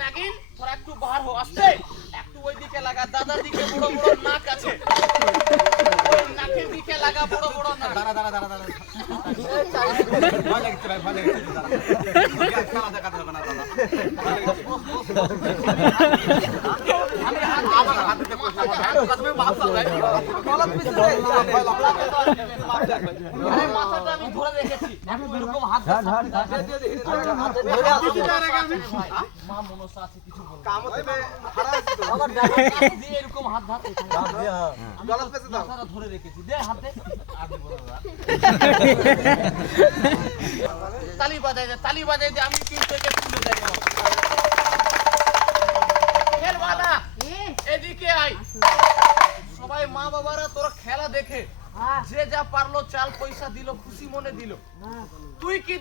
নাগিন তোরা একটু বাহার হো আসছে একটু ওই দিকে লাগা দাদার দিকে বড় বড় নাক আছে ওই নাকের দিকে লাগা বড় বড় নাক দাঁড়া দাঁড়া দাঁড়া দাঁড়া ভালো লাগছে ভাই ভালো লাগছে দাঁড়া খেলা দেখাতে হবে না দাদা আমি আমার হাতে কষ্ট কাছে বাপ চাল ভাই গলত পিছনে আরে মাথাটা আমি ধরে রেখেছি এরকম হাত ধরে আছে মা মনসা আছে কিছু বল কাম হবে হারা আছে তো আবার দিয়ে এরকম হাত ধরে গলত পেছে দাও মাথাটা ধরে রেখেছি দে হাত দে আর দিব না তালি বাজাই দে আমি পিছ থেকে তুলে দেব খেল বাদা এদিকে আয় সবাই মা বাবারা তোরা খেলা দেখে যে যা পারলো চাল পয়সা দিল খুশি মনে দিল তুই কি